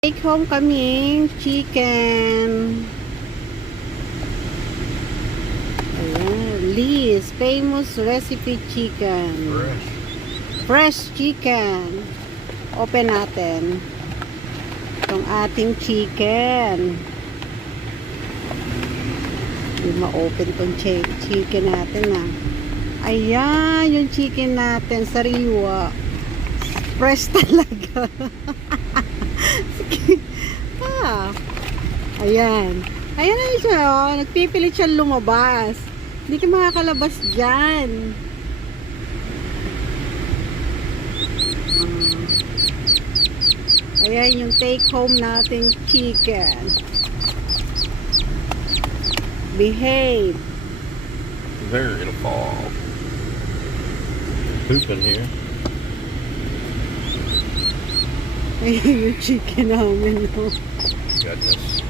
Take home kaming chicken. Ayan. Lee's famous recipe chicken. Fresh chicken. Open natin. Itong ating chicken. Hindi ma-open itong chicken natin Ayan, yung chicken natin. Sariwa. Fresh talaga. Ayan. Ayan na siya, oh. Nagpipilit siya lumabas. Hindi ka makakalabas dyan. Ayan yung take home nating chicken. Behave. There it'll fall. Pooping here. Ayan yung chicken namin, no? Goodness.